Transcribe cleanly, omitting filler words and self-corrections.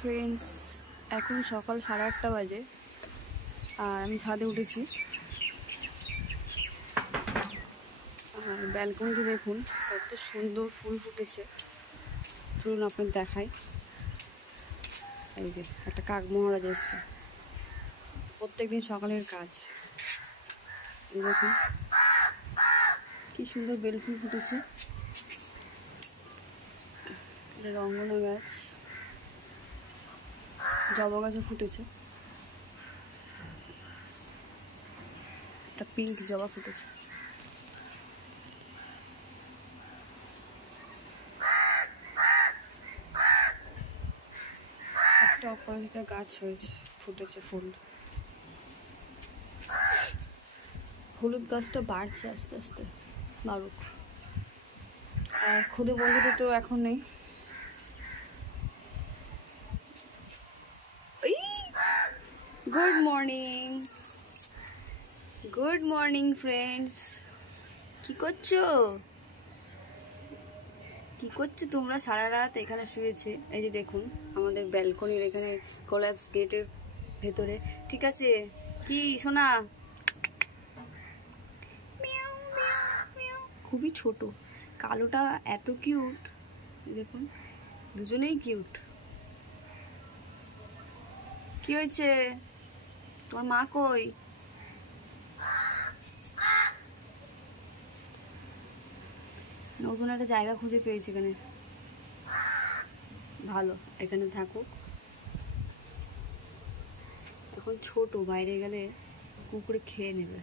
ফ্রেন্ডস, এখন সকাল 8:30 বাজে আর আমি ছাদে উঠেছি। আর ব্যালকনিতে দেখুন কত সুন্দর ফুল ফুটেছে। চলুন আপনাকে দেখাই। এই যে একটা কাক মহারাজ এসছে, প্রত্যেকদিন সকালের কাজ। এই দেখুন কি সুন্দর বেল ফুল ফুটেছে। এটা রঙ্গনা গাছ, জবা গাছও ফুটেছে, একটা পিঙ্ক জবা ফুটেছে। একটা অপরাজিতা গাছ হয়েছে, ফুটেছে ফুল। হলুদ গাছটা বাড়ছে আস্তে আস্তে, বাড়ুক। আর খুদে বন্ধুটা তো এখন নেই। Good morning, good morning friends. কি করছো তোমরা? সারা রাত এখানে শুয়েছে। এই যে দেখুন আমাদের ব্যালকনির এখানে কোলাপস গেটের ভেতরে। ঠিক আছে কি সোনা? খুবই ছোট, কালোটা এত কিউট। দেখুন দুজনেই কিউট। কি হয়েছে? তোমার মা কই? নতুন একটা জায়গা খুঁজে পেয়েছি এখানে, ভালো, এখানে থাকুক। এখন ছোট, বাইরে গেলে কুকুরে খেয়ে নেবে।